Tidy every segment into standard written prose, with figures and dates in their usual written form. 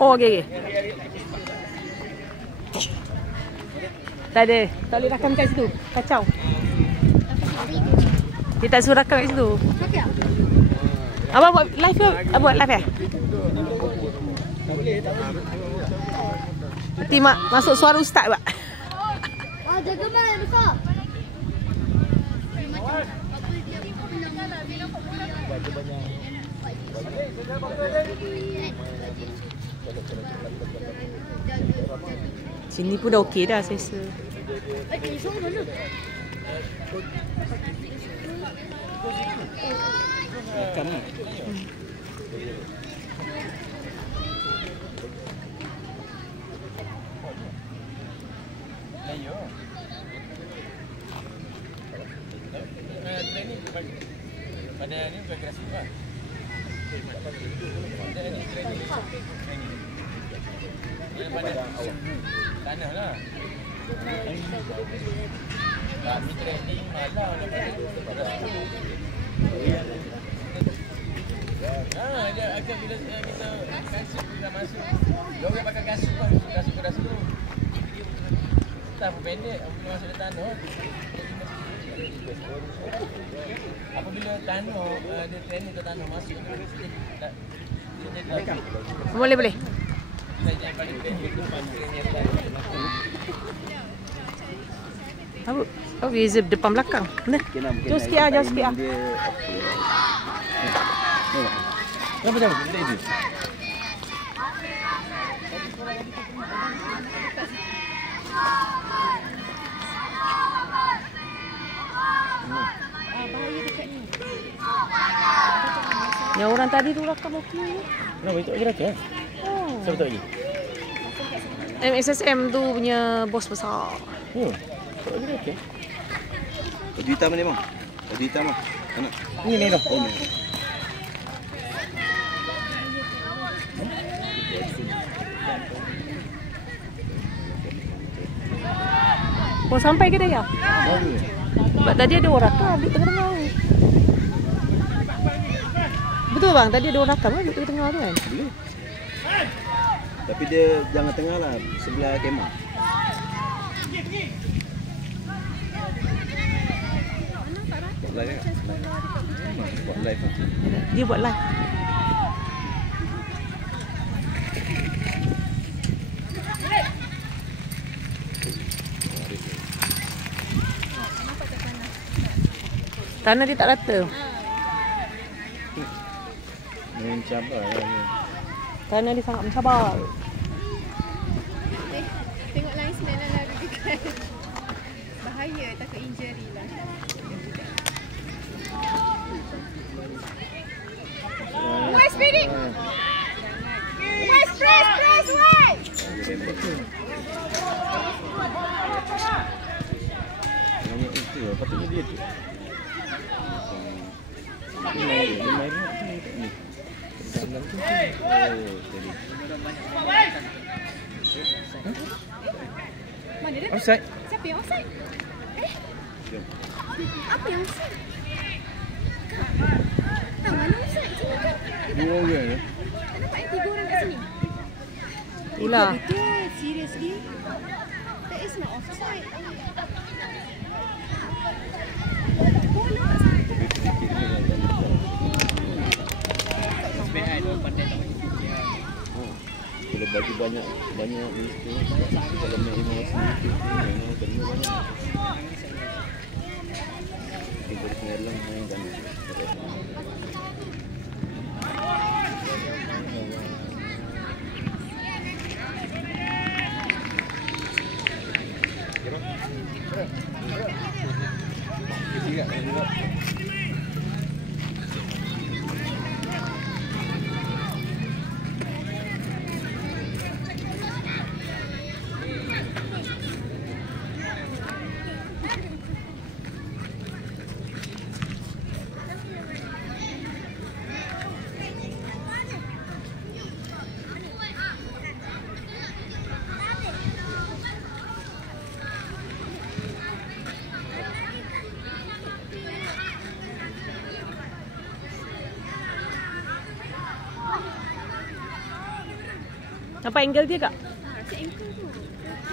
Oh, okey. Tak ada. Tak boleh rakam kat situ. Kacau. Dia tak suruh rakam kat situ. Abang buat live ke? Buat live eh? Tak boleh. Nanti masuk suara ustaz pak. Jaga mal besar. Sini pun dah okey dah saya rasa. Rekam ni. Pada ni bukan kerasi lah. Pada ni training. Pada tanah lah. Kami training malam lepas tu. Dia akan bila kita kasut kita masuk. Dia orang pakai kasut kan, kasut tu. Tak apa pendek, apabila masuk ke tanah. Apabila tanah, dia training ke tanah masuk. Boleh. Apa beza depan belakang? Mana? Jauh sikit ah. Kenapa jauh? Kita itu. Yang orang tadi tu rakam okey. Kenapa itu lagi rakam? Siapa tahu lagi? MSSM tu punya bos besar. Tak lagi rakam. Baju hitam ni bang. Baju hitam bang. Anak. Ni dah. Oh ni. Oh sampai ke dia ya? Sebab tadi ada orang rakam di tengah-tengah. Betul bang, tadi ada orang rakam kan di tengah-tengah tu kan? Boleh. Tapi dia jangan tengah lah, sebelah kemah. Buat live kan? Buat live kan? Dia buat live. Tanah dia tak rata. Mencabar lah. Tanah dia sangat mencabar. Tengok line smell lah dekat. Bahaya, takut injury lah. West speeding. West press wide. Banyak itu lah, patutnya dia tu. Ini main ni. Dalam tu. Jadi. Mana dia? Offside. Siapa yang offside? Apa yang offside? Tak mana offside? Sini kan? Dua orang ya. Tak nampak yang 3 orang kat sini? Itulah. Betul, seriously. That is not offside. Bola kat sana. Kalau bagi banyak itu kalau nak emosi jangan terima banyak. Kita sengalang main kan. Nampak angle dia kak? Rasa ankle tu.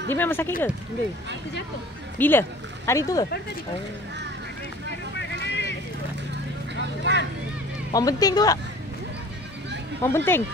Dia memang sakit ke? Angle. Terjatuh. Bila? Hari tu ke? Baru tadi. Orang penting tu kak? Orang penting?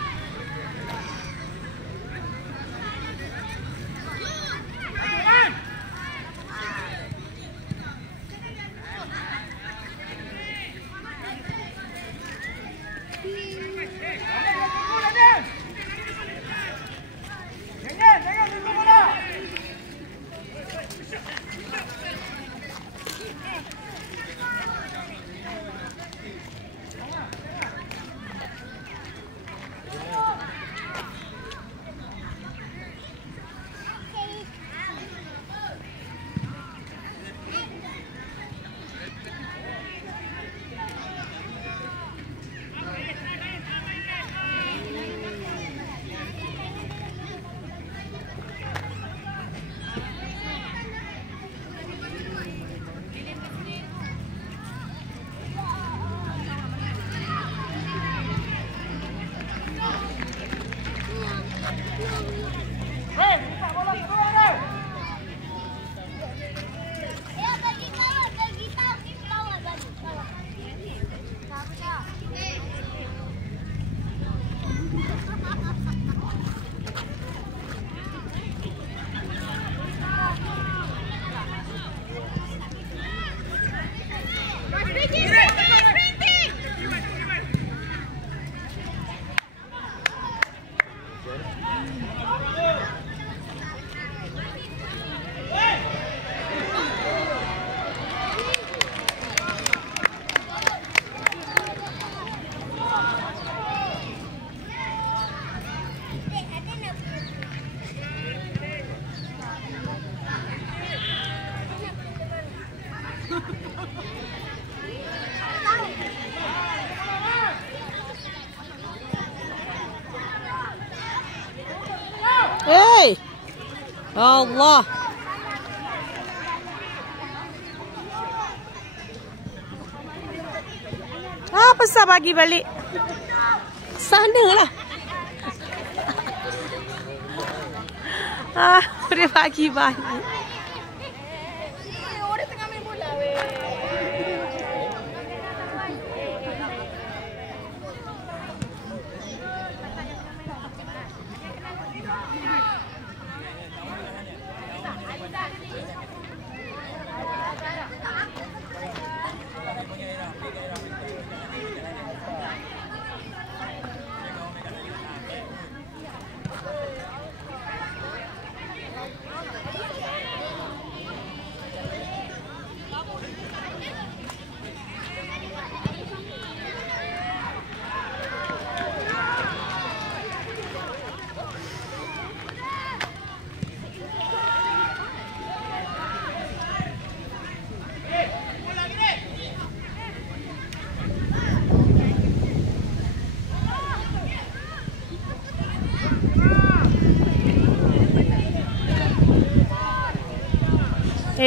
Hey! Allah! Apa sah bagi balik? Sana lah. Boleh bagi balik. Orang tengah main bola weh.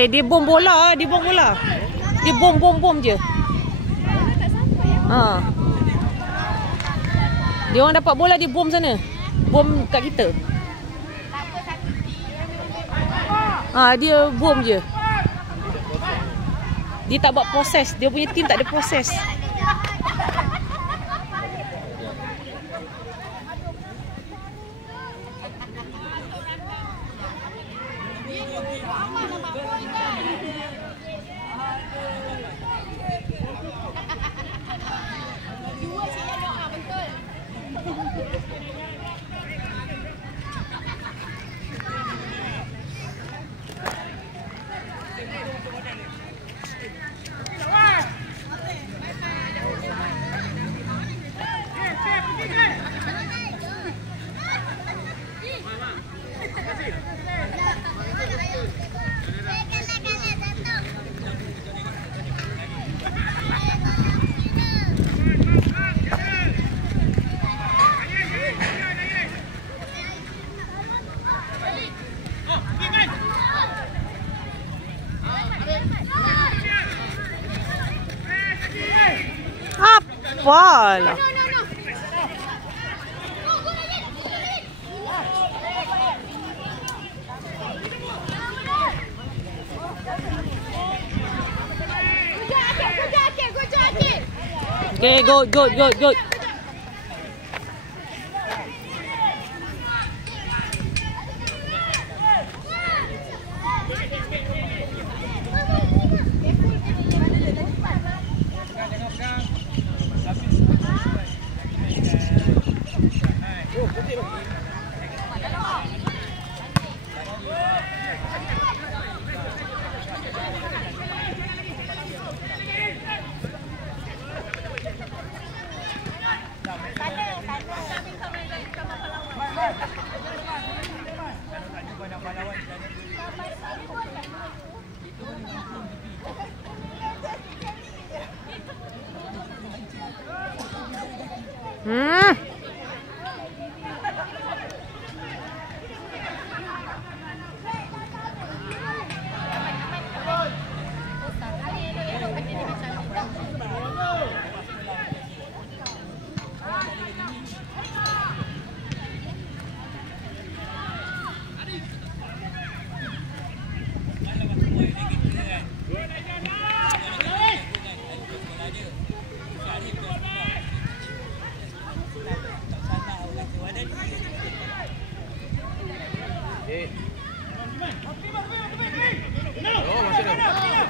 Dia bom bola, dia bom bola. Dia bom je. Ha. Dia orang dapat bola, dia bom sana. Bom kat kita. Dia bom je. Dia tak buat proses. Dia punya team tak ada proses. Apalah. Okay, good.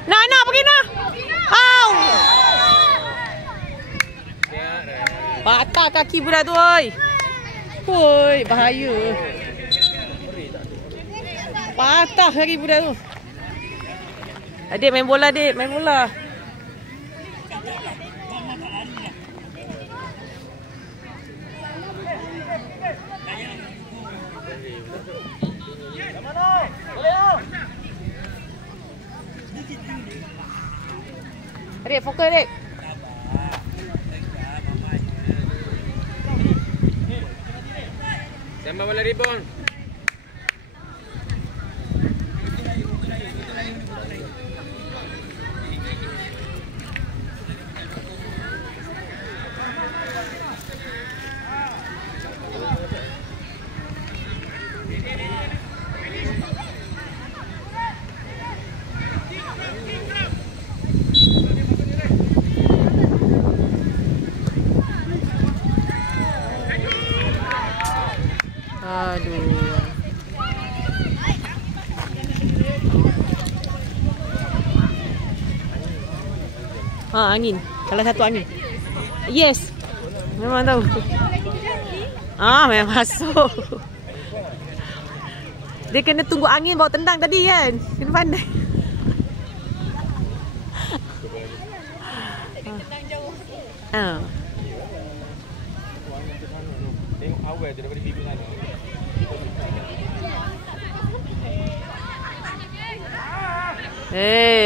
Nak pergi nak. Au. Patah kaki budak tu oi. Oi, bahaya. Patah kaki budak tu. Adik main bola, Adik. Main bola. Adik, fokus, Adik. Sambal bola rebound. Aduh. Angin. Salah satu angin. Yes. Memang tahu. Memang masuk. Dia kena tunggu angin bawa tendang tadi kan. Kena pandai. Tengok awal tu daripada bibi sana.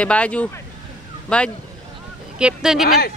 Baju kapten dia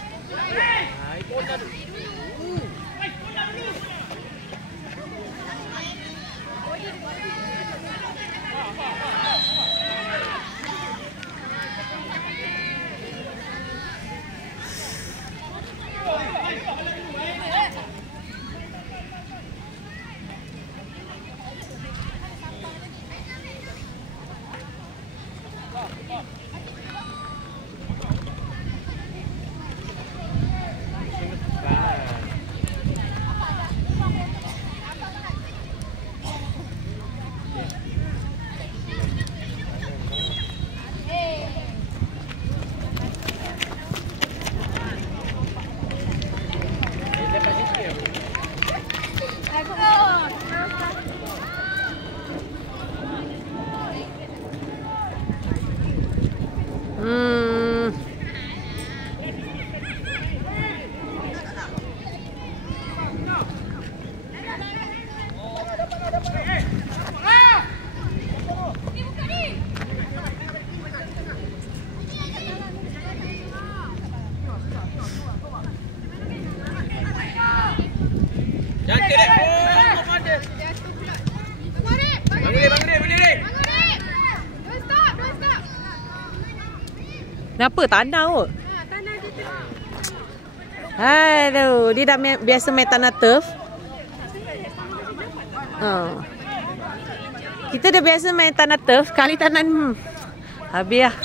Kenapa? Tanah kot. Tanah dia tu. Aduh, dia dah biasa main tanah turf. Kita dah biasa main tanah turf. Kali tanah habis lah.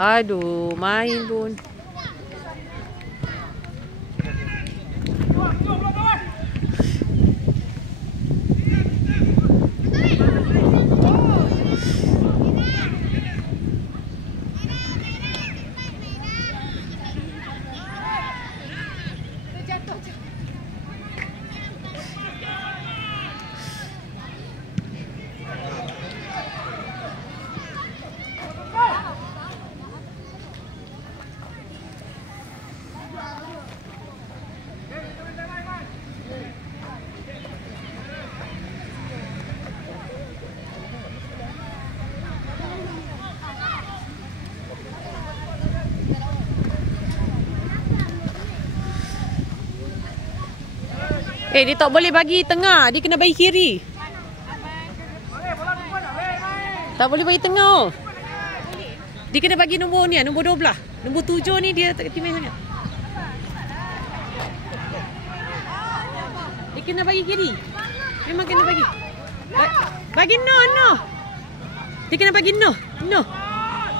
Aduh, main pun. Dia tak boleh bagi tengah. Dia kena bagi kiri. Tak boleh bagi tengah. Dia kena bagi nombor ni, nombor 12. Nombor 7 ni dia tak timai sangat. Dia kena bagi kiri. Memang kena bagi. Bagi no. Dia kena bagi no.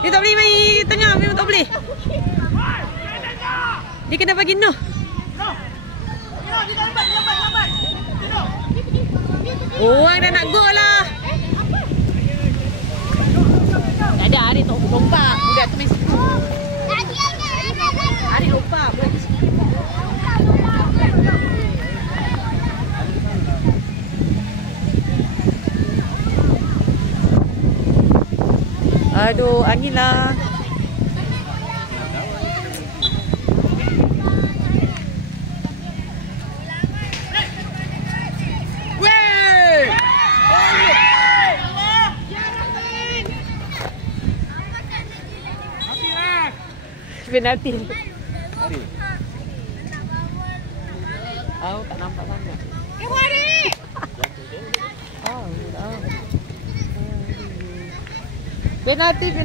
Dia tak boleh bagi tengah. Memang tak boleh. Dia kena bagi no. Orang dah nak gol lah. Tak ada, Arif tak lompat. Budak tu main situ. Arif lompat. Budak tu situ. Aduh, angin lah. Penalti. Tak nampak sangat. Penalti.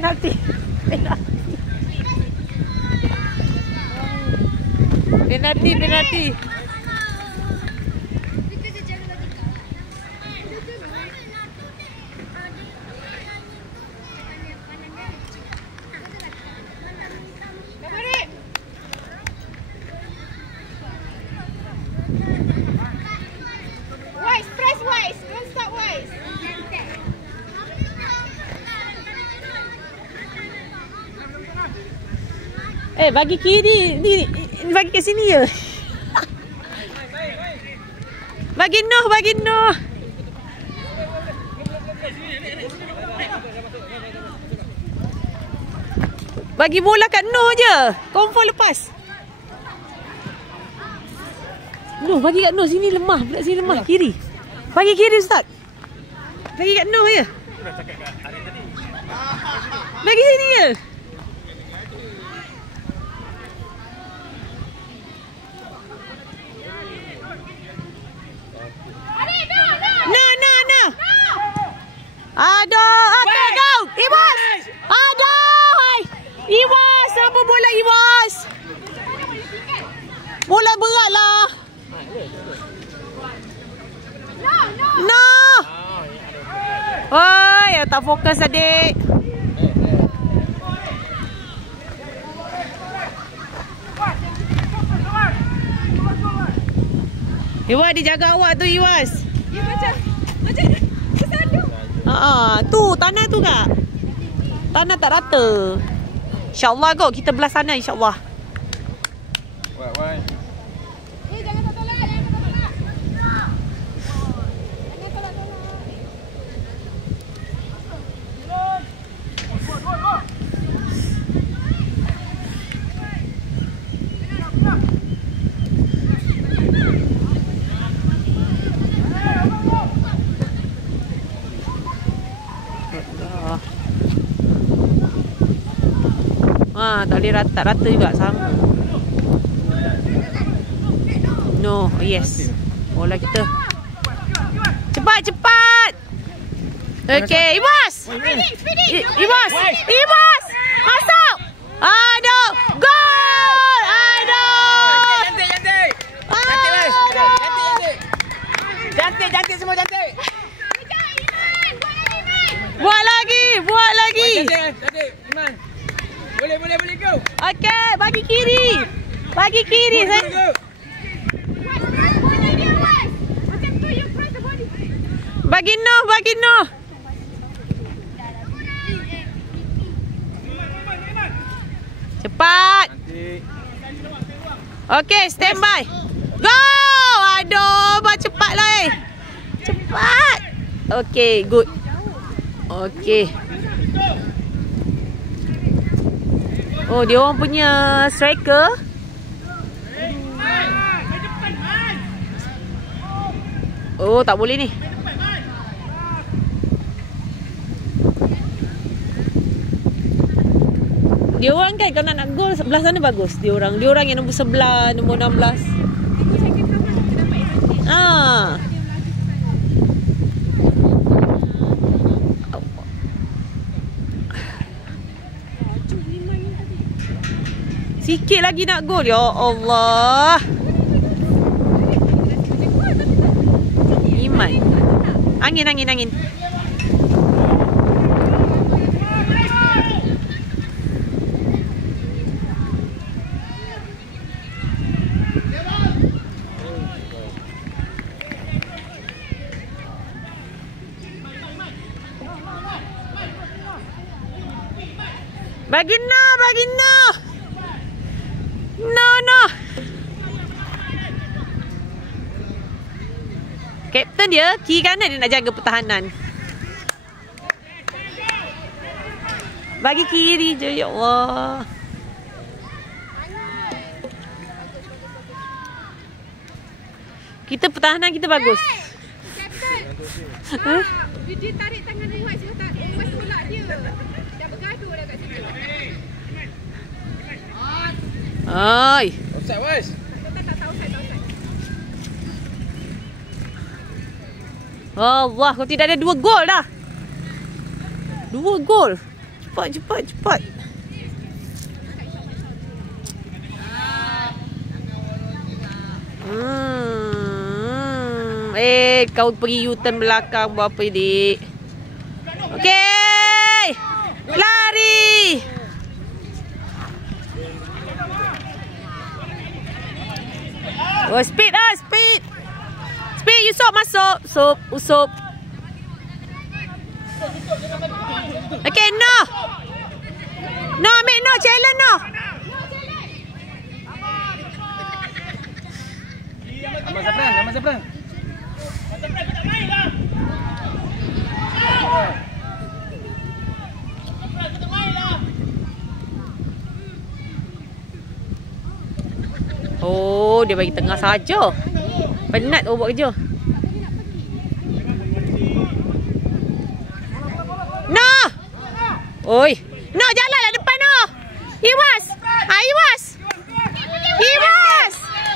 Bagi kiri ni, bagi ke sini je. Bagi Noh. Bagi bola kat Noh je. Confirm lepas. Noh, bagi kat Noh, sini lemah. Budak sini lemah, kiri. Bagi kiri Ustaz. Bagi kat Noh je. Bagi sini je. Aduh, go! Iwas! Aduh! Iwas, apa bola Iwas? Bola berat lah. No! Oi, tak fokus adik. Iwas, dijaga awak tu Iwas. Dia macam kesandung. Tu tanah tu kak. Tanah tak rata. InsyaAllah kot kita belah sana insyaAllah. Jangan tak tolak. Tak boleh rata juga sama. No, yes. Bola kita. Cepat. Okey, Iwas. Iwas. Masuk. Aduh, gol. Aduh. Cantik semua cantik. Buat lagi. Cantik, Iman. Boleh. boleh go. Okey, bagi kiri. Bagi kiri. Go. Bagi Noh, bagi Noh. Cepat. Okey, stand by. Go! Aduh, buat cepatlah. Cepat. Okey, good. Okey. Oh, dia orang punya striker. Oh, tak boleh ni. Dia orang kan kalau nak gol sebelah sana bagus. Dia orang yang nombor 11, nombor 16. Ah. Sikit lagi nak gol. Ya Allah. Iman. Angin. Bagi no. No. Kapten dia, kiri kanan dia nak jaga pertahanan. Bagi kiri je, ya Allah. Kita pertahanan kita bagus. Kapten. Dia tarik tangan Uwais, dia tak Uwais tolak dia. Dah bergaduh dah kat situ. Ai. Offside Wais. Tak offside. Allah, kau tidak ada 2 gol dah. 2 gol. Cepat. Kau pergi U-turn belakang buat apa, dik? Okey. Lari. Oh, speed. Speed, Yusof masuk. Usup. Okey, no. No, ambil no, challenge no. Amat seberang. Oh, dia bagi tengah saja. Penat buat kerja. No. Oi. No, jalanlah depan no. Iwas.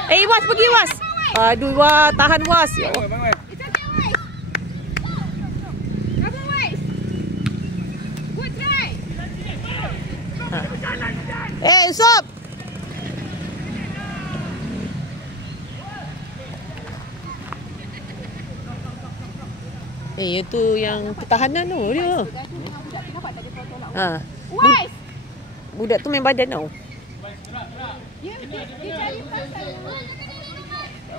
Iwas pergi Iwas. Aduh, Iwas, tahan Iwas. Ya Allah. Usop. Itu yang pertahanan tu dia. Budak tu main badan tau. Dia cari pasal.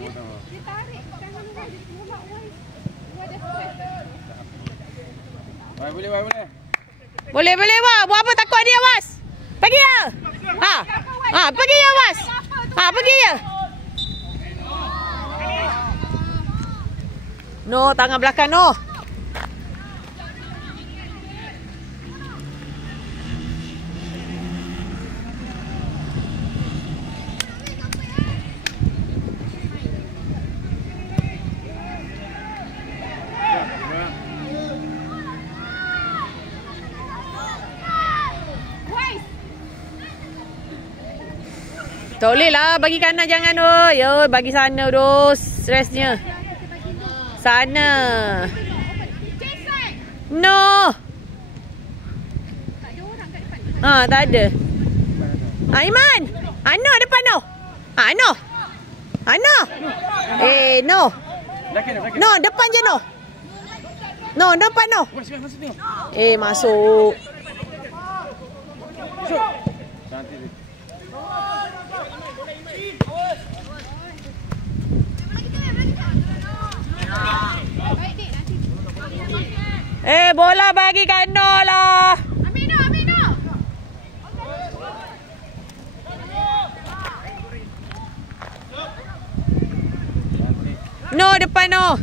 Dia tarik tangan Uwais, tolak Uwais. Boleh. Boleh Wah. Buat apa takut dia, Was? Pergi ya. Pergi ya, Was. Pergi ya. No, tangan belakang no. Tak boleh lah, bagi kanan jangan oi. Yo, bagi sana terus stresnya. Sana. No. Tak ada. Aiman. Ano depan no. No. No. No, depan je no. No, depan no. Masuk. nanti. Baik dik, nanti. Bola bagi Kak Noh lah. Ambil Noh, ambil Noh. Noh depan Noh.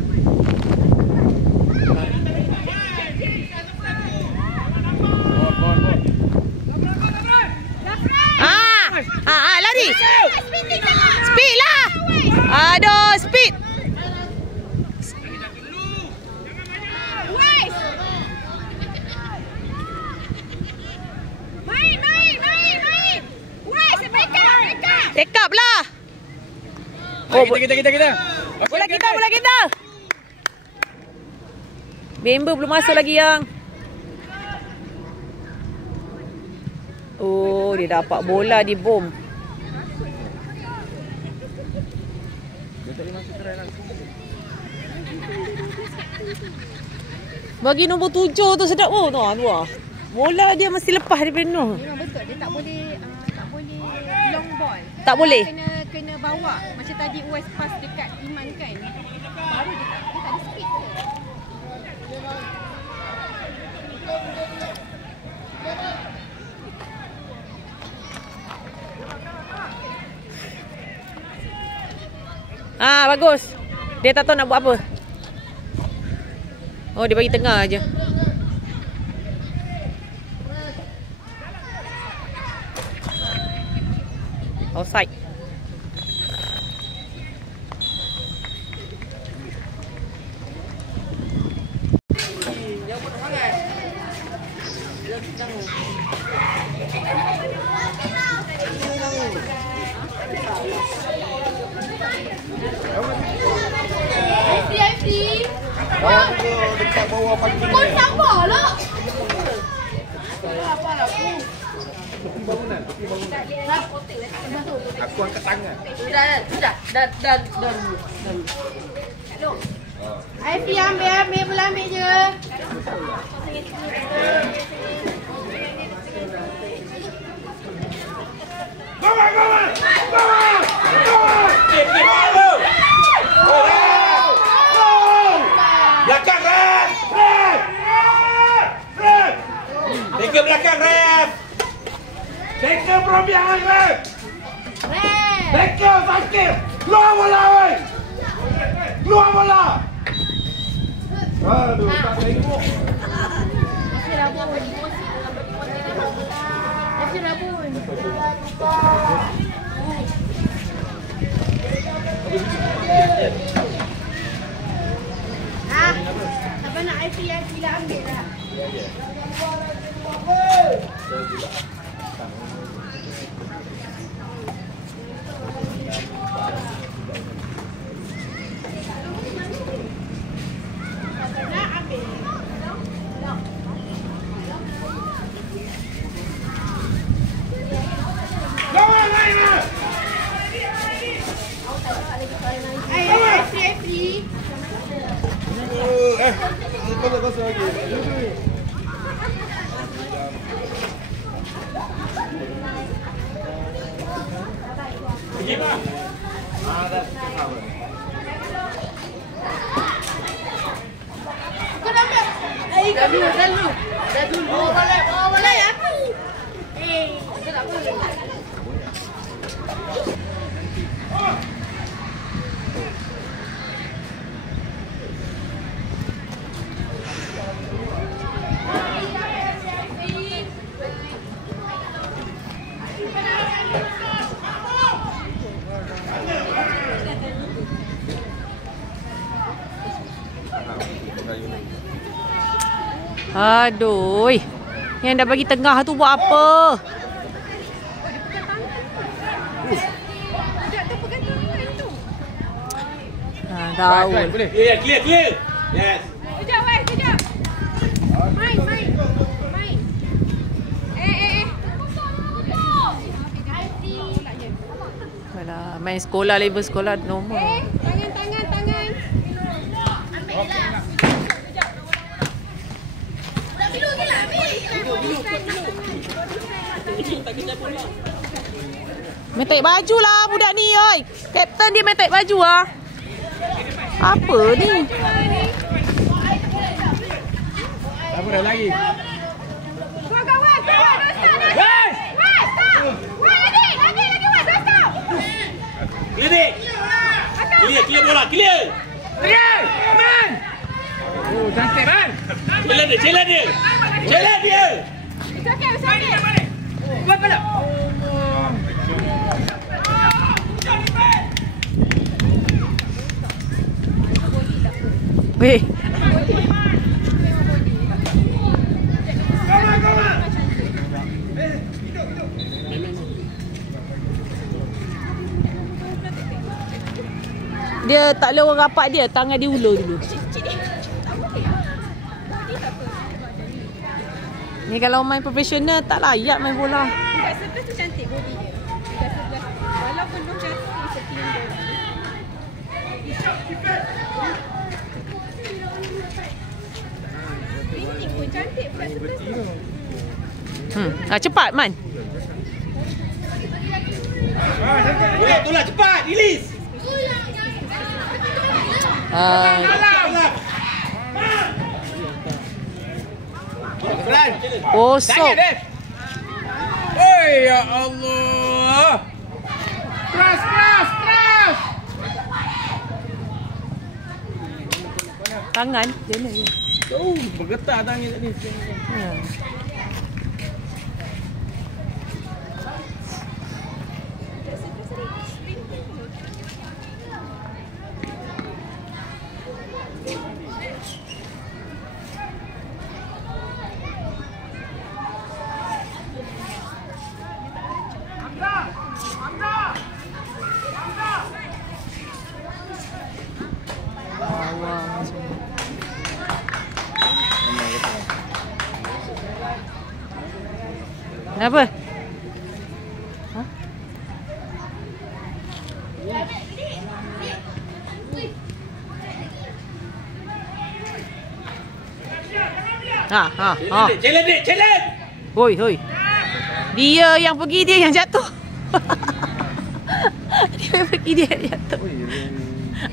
Lari. Speed lah. Aduh, speed. Take up lah. Kita. Bola kita. Member belum masuk lagi yang. Oh, dia dapat bola di bom. Bagi nombor 7 tu sedap. Oh, tu ah. Bola dia mesti lepas daripada Noh. Memang betul dia tak boleh long ball. Tak boleh. Kena bawa. Macam tadi Uwais pass dekat Iman kan. Baru dia tak ada speed ke. Bagus. Dia tak tahu nak buat apa. Oh, dia bagi tengah aja. Offside. Dekat bawah pagi. Kau sabar lah. Bangunan. Aku angkat tangan. Sudah. Aifi ambil bola ambil je. Belakang ref. Teka belakang ref. Teka perombiangan ref. Teka sakit. Luar bola oi. Luar bola. Aduh, tak tengok. Masih rabun. Apa nak Aifi yang sila ambil lah. Kosong lagi. Gimana? Ada tahu. Kau dah ambil. Dah dulu. Bawa balik aku. Kau tak boleh. Aduh. Yang dah bagi tengah tu buat apa? Tahu. Boleh. Ya, clear. Yes. Kejap, Wai, kejap. Main. Alah, main sekolah level sekolah normal. Tangan. Ambil lah. Dulu. Main tarik baju lah budak ni, oi. Kapten dia main tarik baju lah. Apa ni? Apa dah lagi? Kawan, Wes! Clear dik. Clear bola, clear. Clear, man. Oh, cantik man. Cela dia. Buat bola. Weh. Dia tak boleh orang rapat dia, tangan dia ulur dulu. Ni kalau main profesional tak layak main bola. Dekat sebelah tu cantik body dia. Dekat sebelah. Walaupun belum cantik, dia clean bola. Ini pun cantik pula sebelah tu. Cepat Man. Tolak cepat, release. Kosong. Oi, ya Allah. Keras. Tangan dia ni. Bergetar tangan tadi. Kenapa? Challenge. Hoi. Dia yang pergi, dia yang jatuh. Dia yang pergi, dia yang jatuh.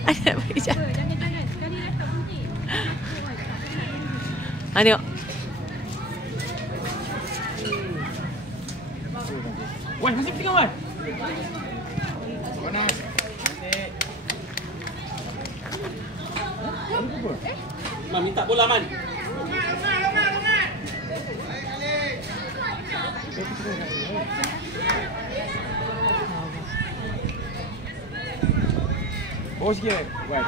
Ada nak pergi jatuh. Jangan. Sekali dah tak bunyi. Tengok. Wan, masih tengok Wan. Panas. Man, minta bola Man. Bawa sikit, Wan.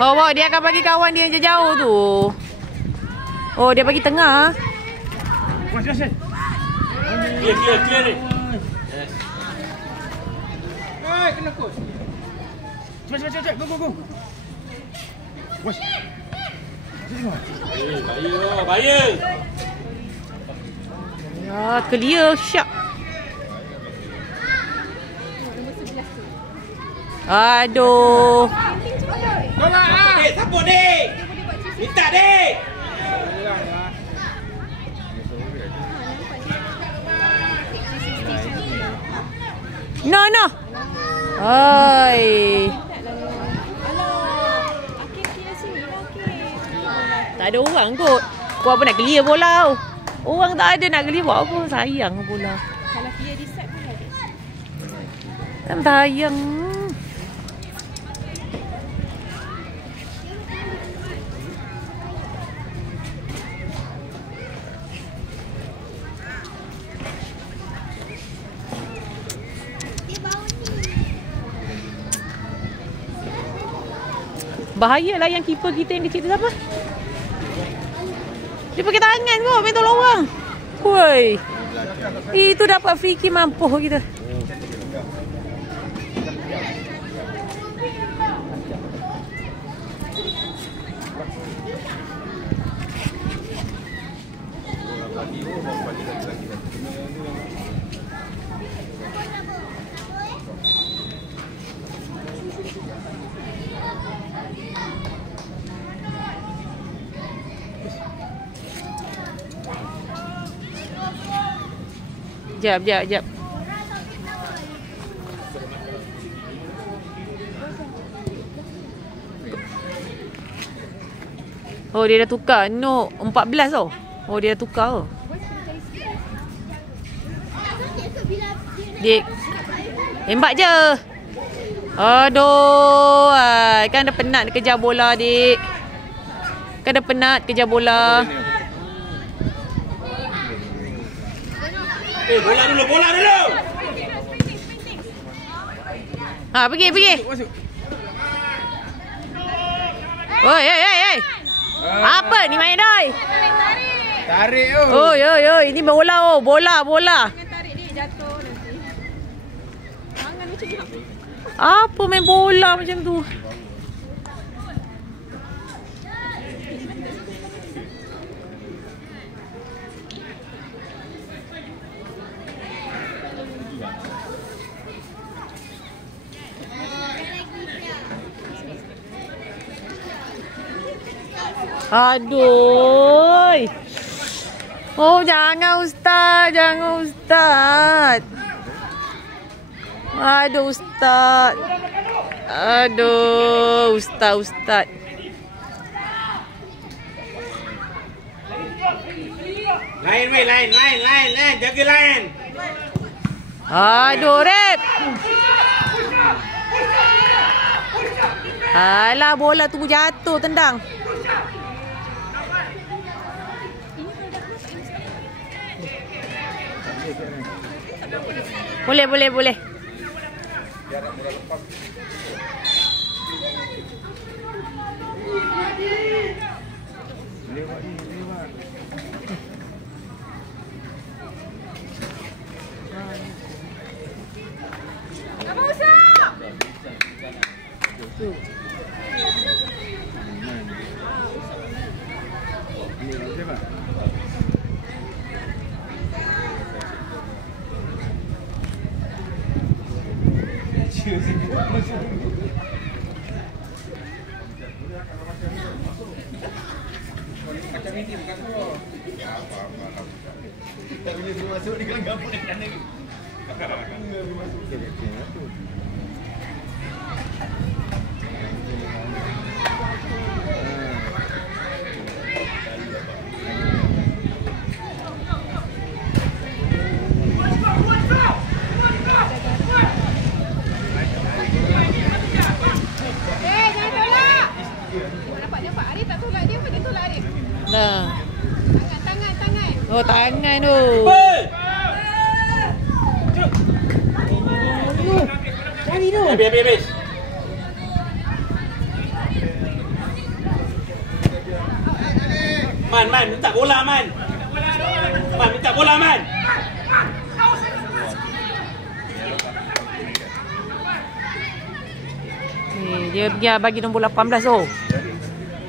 Bawa, dia akan bagi kawan dia yang jauh tu. Oh, dia bagi tengah. Wan, clear ni. Hai, kena coach. Cepat. Go. Wash. Bahaya. Ya, clear sharp. Aduh. Tolak ah. Saput dik. Minta dik. No. Oi. Tak ada orang kot. Buat apa nak clear bola? Orang tak ada nak clear, buat apa? Sayang bola. Kalau clear di side pun ada. Kan sayang. Bahayalah yang keeper kita yang kecil tu siapa? Dia pakai tangan kot, main tolong orang. Woi. Itu dapat free kick mampuh kita. Jap. Oh, dia dah tukar. No, 14 tau. Oh, dia dah tukar tau. Dik. Tembak je. Aduh. Kan dah penat kejar bola, dik. Kan dah penat kejar bola. Bola dulu. Ha, pergi. Oi. Apa ni main doi? Tarik Oh, ini bola bola. Jangan tarik dia jatuh nanti. Jangan macam ni. Apa main bola macam tu? Aduh. Oh, jangan Ustaz. Aduh, Ustaz. Aduh, Ustaz. Lain. Jaga lain. Aduh, Rep. Alah, bola tu jatuh, tendang. Boleh. Abang Usap. Macam ini bukan tu. Tak boleh masuk di dalam gabung ni. Nampak Arif tak tolak dia, apa dia tolak Arif? Dah. Tangan. Oh, tangan tu. Cari tu. Habis. Man, minta bola, Man. Man, minta bola, Man. Dia bagi nombor 18 tu.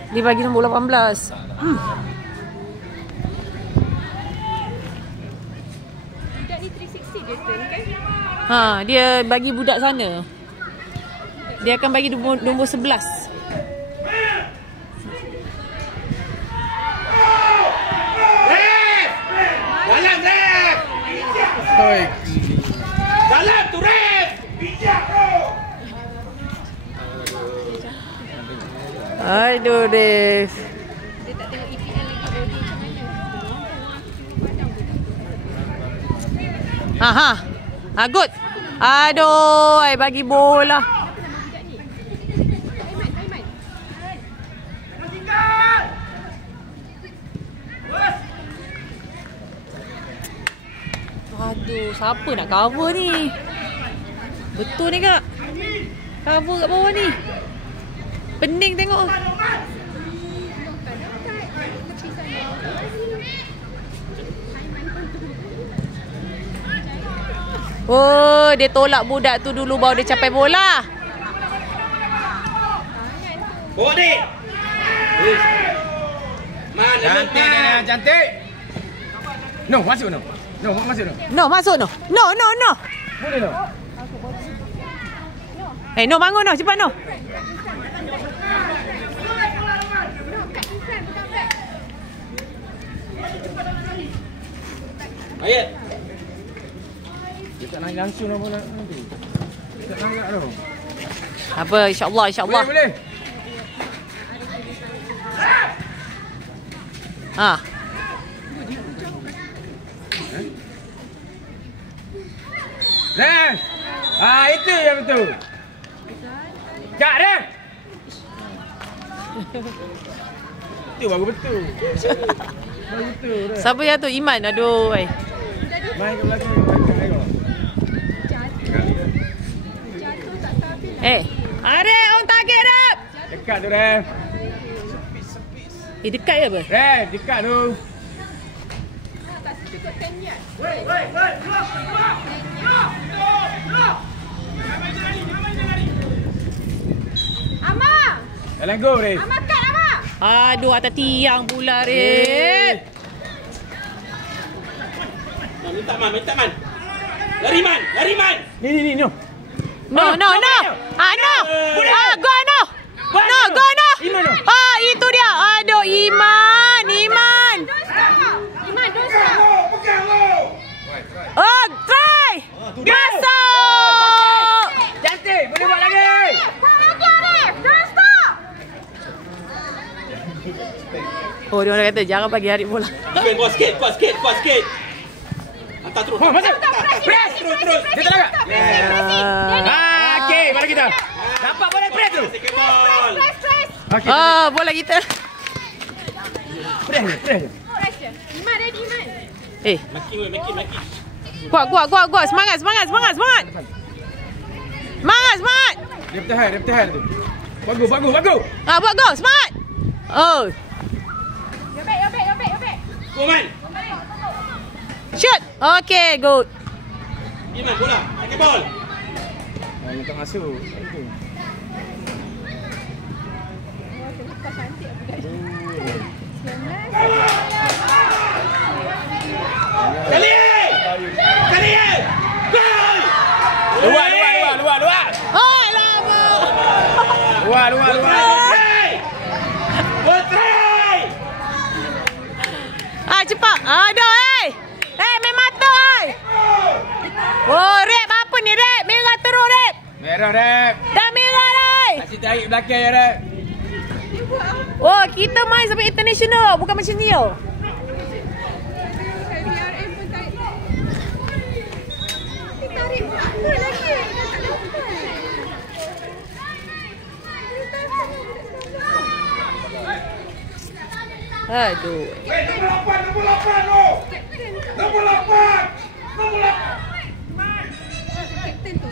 Dia bagi nombor 18. Budak ni 360 dia turn kan? Ha, dia bagi budak sana. Dia akan bagi nombor 11. Dalam, Ref! Dalam tu, Ref! Bijak tu! Aduh, Dev. Dia tak tengok EPL lagi body macam mana. Ha, good. Aduh, ai bagi bola. Aiman. Aduh, siapa nak cover ni? Betul ni, Kak? Cover kat bawah ni. Pening tengok. Oh, dia tolak budak tu dulu baru dia capai bola. Bawa dik. Man, cantik. No, masuk no. No, masuk no. No. Boleh no. No, bangun no, cepat no. Ayat. langsung nombor nanti. Tak langgar tu. Apa, insya-Allah, insya-Allah. Boleh. Ha. Ref. Itu yang betul. Kak Ref. Itu baru betul. Baru betul. Ref. Siapa yang tu? Iman. Aduh. Main kat belakang. Arif, on target, Ref. Dekat tu, Ref. Dekat je apa? Ref, dekat tu. Amang! Jalan go, Ref. Amang kat Amang! Aduh, atas tiang pula, Ref. Minta man. Lari man. Ni. No. No. No. Go, no. Iman tu. Itu dia. Aduh, Iman. Iman, don't stop! Oh, try. Masuk. Cantik, boleh buat lagi. Buat lagi, Arif! Don't stop! Oh, dia orang kata jangan bagi Arif bola. Kuat sikit. Hantar terus. Masuk. Press. Terus. Dia tak langgar. Okey, bola kita. Dapat bola press tu. Press! Okey. Bola kita. Press. Iman, ready, Iman? Makin. Kuat. Semangat. Semangat. Dia bertahan tu. Bagus. Buat gol. Semangat. Oh. Your back. Go man. Shoot. Okay, good. Iman bola. Pakai bol. Yang tak masuk. Itu. Kali. Gol. Luar. Oh, lama. Luar. Try. Cepat. Aduh, main mata, Oh, Rep, apa ni, Rep? Merah terus, Rep. Merah, Rep. Dah merah, Rep. Kasih tarik belakang ya, Rep. Oh, kita main sampai international. Bukan macam ni, oh. Tarik apa lagi? Aduh. Nombor 8. Kapten tu.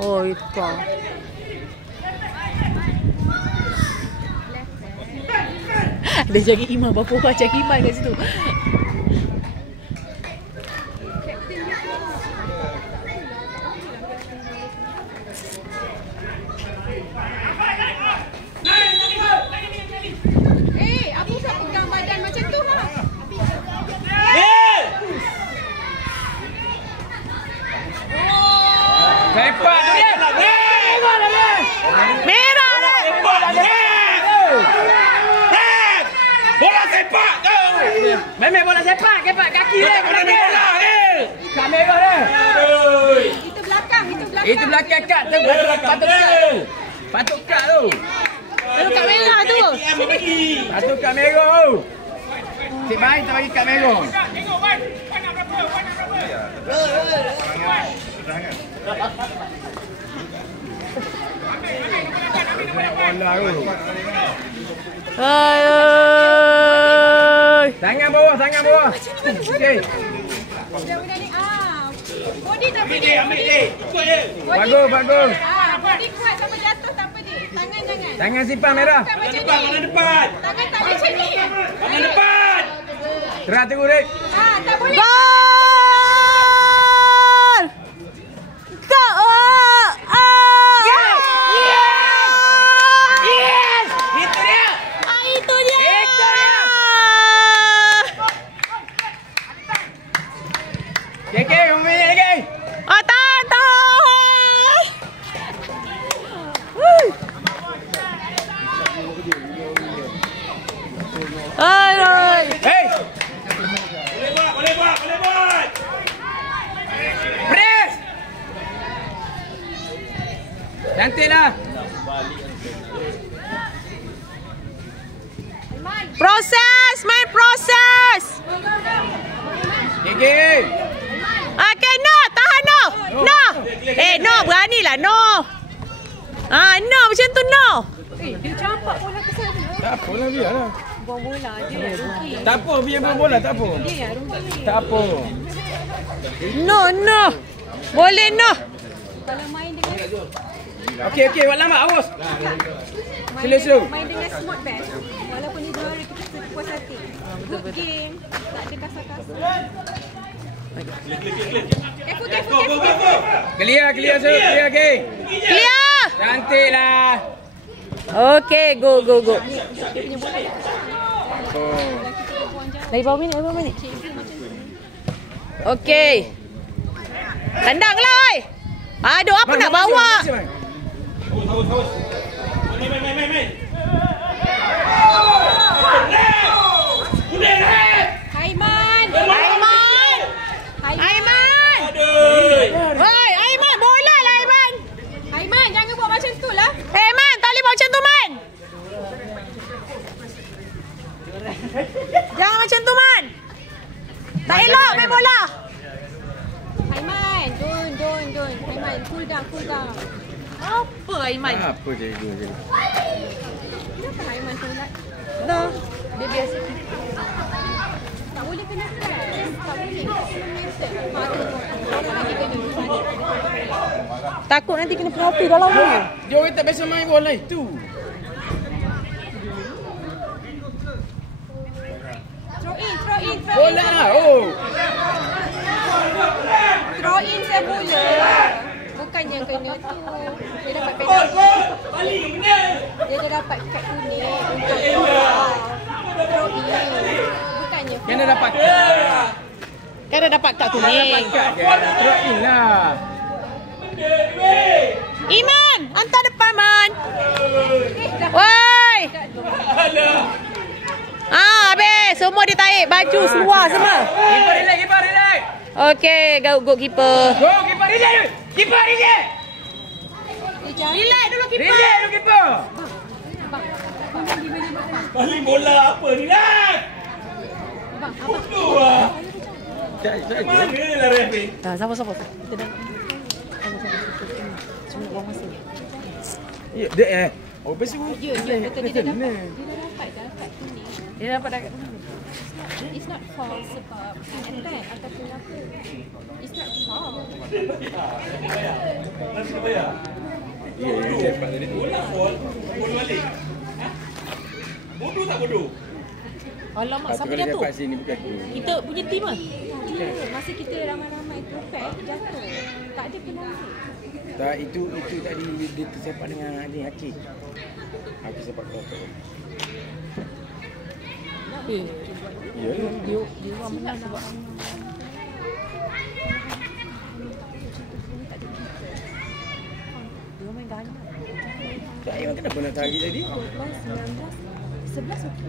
Oh, itu kau. Dia jaga Iman. Berapa orang jaga Iman kat situ? Abu tak pegang badan macam tu lah. Sepak tu dia. Merah, Rep. Bola sepak tu. Memang bola sepak. Kepak kaki dia. Bola bola. Kat merah dia. Itu belakang. Itu belakang kat tu. Patut kat tu. Aduh, kat merah tu. Patut kat merah tu. Cik baik tak bagi kat merah. Bola tu. Tangan bawah. Okey. Budak-budak ni body tak Ambil pedih. dia. Ikut dia. Bagus. Body kuat sampai jatuh tak pedih. Tangan jangan. Tangan simpan merah. Tak macam Depan, ni. mana depan? Tangan tak macam ni. Mana depan? Terah terus, Rek. Tak boleh. Gol! Yes! Itu dia. Itu dia. Okey, umumnya lagi. Tahan. Aduh. Hey, Cantiklah. Proses, main proses. Okay. Okay, no, tahan no. No. No, beranilah no. No, macam tu no. Dia campak bola ke sana. Tak apalah, biarlah. Buang bola je yang rugi. Tak apa, biar buang bola, tak apa. Dia yang rugi. Tak apa. No, no. Boleh no. Kalau main dengan Okey, buat lambat, awas. Slow. Main dengan smart best. Walaupun dia juara, kita puas hati. Good game. Tak ada kasar-kasar. Careful. Clear, geng. Clear. Cantiklah. Okay, go. Lagi berapa minit? Okay. Tendanglah, oi. Aduh, apa nak bawa? Haus. Main. Aiman. Aduh. Oi, Aiman, bola lah Aiman. Aiman, jangan buat macam tu lah. Man, tak boleh buat macam tu, Man. Jangan macam tu, Man. Tak elok main bola. Aiman, don't. Aiman, cool down. Apa Aiman? Apa je. Kenapa Aiman solat? Dah. Dia biasa. Tak boleh kena stress. Tak boleh. Mental. Orang lagi kena. Takut nanti kena penalti dalam tu. Dia orang tak biasa main bola itu. Throw in. Bola. Oh. Throw in saya bola. Bukan yang kena tu. Dia dapat penalti. Dia dah dapat kad kuning untuk throw in. Bukannya Kena dapat. Kan dah dapat kad kuning. Throw in lah. Iman, hantar depan, Man. Woi. Habis. Semua dia tarik baju seluar semua. Keeper relax. Okey, goalkeeper. Go, keeper relax. Relax dulu keeper. Relax dulu keeper. Balik bola apa ni lah? Mana lah ref ni? Sabar. Kita dah. Cuma buang masa. Ya, dia Oh, betul. Ya, betul dia dah dapat. Dia dapat kad kuning. It's not foul sebab attack ataupun apa. It's not foul. Bola foul, bola balik. Bodoh tak bodoh? Alamak, siapa jatuh? Dapat sini bukan aku. Kita punya tim ah. Masa kita ramai-ramai tu pack jatuh. Tak ada penalti. Tak, itu tadi dia tersepak dengan ni Hakim. Aku sepak kau tu. Ya, Dia orang menang sebab dia main ganyan. tak Iwan kenapa nak tarik tadi? 11 okey.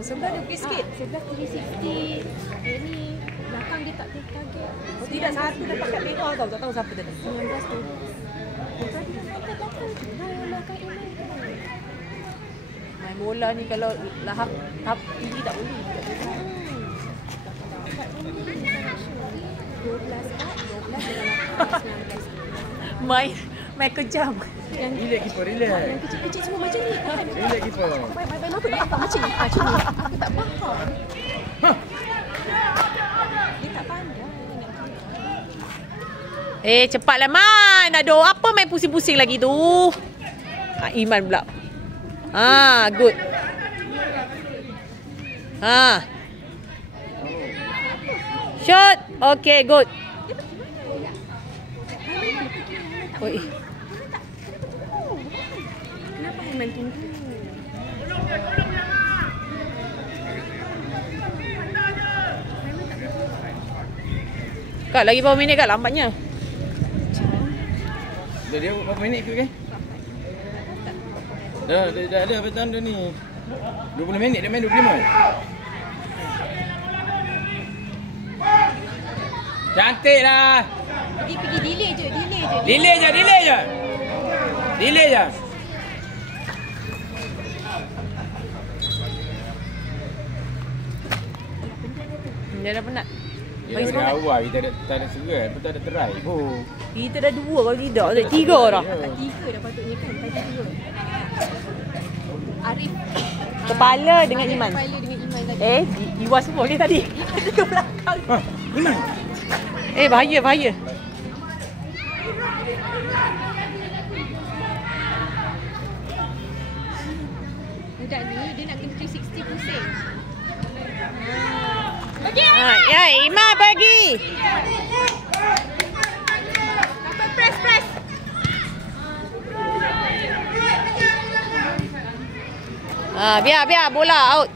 Sebelah dia okey sikit. 11 360. Dia ni belakang dia tak tertarget. Tidak, satu dapat kat tengah tau. Tak tahu siapa tadi. 19 tu. Tadi dah kata belakang Iman tu. Main bola ni kalau lahap tahap tinggi tak boleh. 12 Main kejam. Relax keeper, relax. yang kecil-kecil semua macam ni kan. Relax keeper. Main apa dia tak macam ni. Macam ni. Aku tak faham. Dia tak pandai. Cepatlah Man. Aduh, apa main pusing-pusing lagi tu? Iman pula. Good. Shot. Okay, good. Oi. Kenapa Aiman tunggu? Kak, lagi berapa minit Kak? Lambatnya. Dia berapa minit ikut kan? Dah betul dah ni. 20 minit dia main 25. Cantik lah. Pergi delay je. Delay je. Delay je. Dia dah penat. Ya, Bagi dari semangat. awal kita tak ada serai, pun tak ada terai pun. Kita dah 2 kalau tidak. Dah 3 dah. Tak 3 dah patutnya kan. Tadi 2. Arif. Kepala dengan Iman. Kepala dengan Iman tadi. Iwan semua ni tadi. Ke belakang. Iman. Bahaya, bahaya. Budak ni dia nak kena 360 pusing. Ya, Iman bagi. Press. Biar bola out.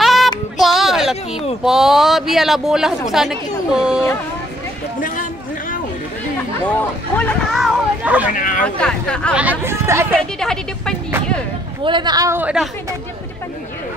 Apalah keeper. Biarlah bola tu sana keeper. Bola nak out dah. Tak out. Dia dah ada depan dia. Bola nak out dah. Dia dah ada depan dia.